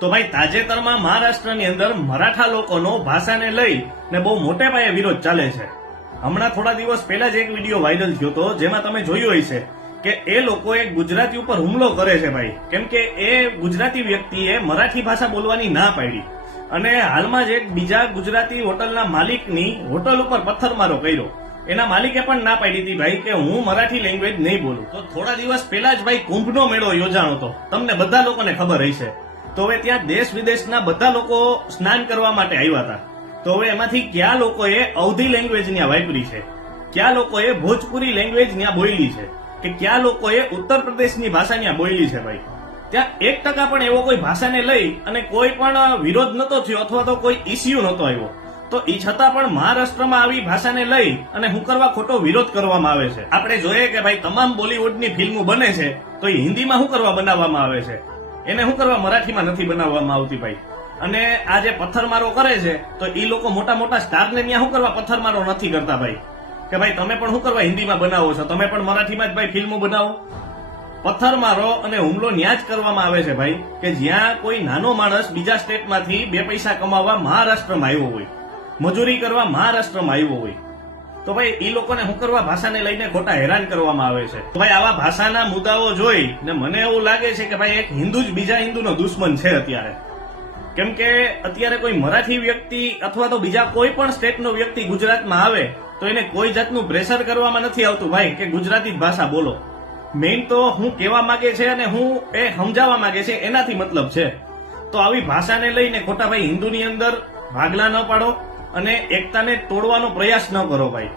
તો ભાઈ તાજેતરમાં મહારાષ્ટ્રની અંદર મરાઠા લોકોનો ભાષાને લઈને બહુ મોટે પાયે વિરોધ ચાલે છે. હમણાં થોડા દિવસ પહેલા જ એક વિડીયો વાયરલ થયો હતો જેમાં તમે જોયું હશે કે એ લોકોએ ગુજરાતી ઉપર હુમલો કરે છે ભાઈ, કેમ કે એ ગુજરાતી વ્યક્તિએ મરાઠી ભાષા બોલવાની ના પાડી અને હાલમાં જ એક બીજા ગુજરાતી હોટલના માલિકની હોટલ ઉપર પથ્થરમારો કર્યો. એના માલિકે પણ ના પાડી હતી ભાઈ કે હું મરાઠી લેંગ્વેજ નહીં બોલું. તો થોડા દિવસ પહેલા જ ભાઈ કુંભનો મેળો યોજાણો હતો, તમને બધા લોકોને ખબર હશે. તો હવે ત્યાં દેશ વિદેશના બધા લોકો સ્નાન કરવા માટે આવ્યા હતા. તો હવે એમાંથી કયા લોકોએ અવધી લેંગ્વેજ ત્યાં વાપરી છે, કયા લોકોએ ભોજપુરી લેંગ્વેજ ત્યાં બોલી છે, કે કયા લોકોએ ઉત્તર પ્રદેશની ભાષા ત્યાં બોલી છે ભાઈ. ત્યાં 1% પણ એવો કોઈ ભાષાને લઈ અને કોઈ પણ વિરોધ નતો થયો અથવા તો કોઈ ઇસ્યુ નતો આવ્યો. તો એ છતાં પણ મહારાષ્ટ્રમાં આવી ભાષાને લઈ અને હું કરવા ખોટો વિરોધ કરવામાં આવે છે. આપણે જોઈએ કે ભાઈ તમામ બોલીવુડની ફિલ્મો બને છે તો એ હિન્દીમાં શું કરવા બનાવવામાં આવે છે, એને શું કરવા મરાઠીમાં નથી બનાવવામાં આવતી ભાઈ. અને આ જે પથ્થરમારો કરે છે તો એ લોકો મોટા મોટા સ્ટારને ત્યાં શું કરવા પથ્થરમારો નથી કરતા ભાઈ, કે ભાઈ તમે પણ શું કરવા હિન્દીમાં બનાવો છો, તમે પણ મરાઠીમાં જ ભાઈ ફિલ્મો બનાવો. પથ્થરમારો અને હુમલો ત્યાં જ કરવામાં આવે છે ભાઈ કે જ્યાં કોઈ નાનો માણસ બીજા સ્ટેટમાંથી 2 પૈસા કમાવા મહારાષ્ટ્રમાં આવ્યો હોય, મજૂરી કરવા મહારાષ્ટ્રમાં આવ્યો હોય, તો ભાઈ એ લોકોને શું કરવા ભાષાને લઈને ખોટા હેરાન કરવામાં આવે છે. તો ભાઈ આવા ભાષાના મુદ્દાઓ જોઈ ને મને એવું લાગે છે કે ભાઈ એક હિન્દુ જ બીજા હિન્દુનો દુશ્મન છે અત્યારે. કેમ કે અત્યારે કોઈ મરાઠી વ્યક્તિ અથવા તો બીજા કોઈ પણ સ્ટેટનો વ્યક્તિ ગુજરાતમાં આવે તો એને કોઈ જાતનું પ્રેશર કરવામાં નથી આવતું ભાઈ કે ગુજરાતી જ ભાષા બોલો. મેઇન તો હું કહેવા માંગે છે અને હું એ સમજાવવા માંગે છે એનાથી મતલબ છે. તો આવી ભાષાને લઈને ખોટા ભાઈ હિન્દુની અંદર ભાગલા ન પાડો અને એકતાને તોડવાનો પ્રયાસ ન કરો ભાઈ.